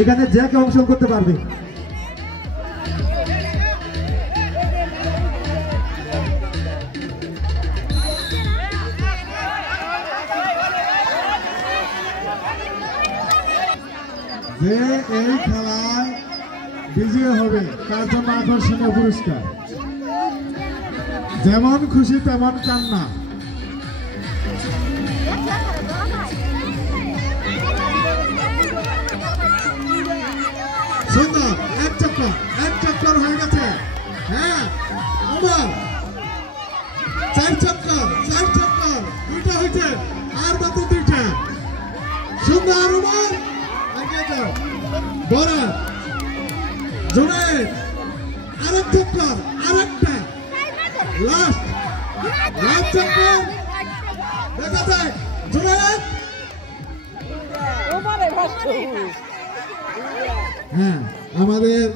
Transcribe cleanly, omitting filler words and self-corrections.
এখানে যে কেউ অংশগ্রহণ করতে পারবে। যে এই খেলায় বিজয়ী হবে তার জন্য আকর্ষণীয় পুরস্কার। যেমন খুশি তেমন কান্না। সুন্দর এক চক্কর হয়ে গেছে। হ্যাঁ আবার চার চক্কর দুইটা হয়েছে আর মাত্র দুইটা। সুন্দর উমর বড় জোরে আরেক চক্কর আরেকটা লাস্ট চক্কর দেখা যাক জোরে। হ্যাঁ আমাদের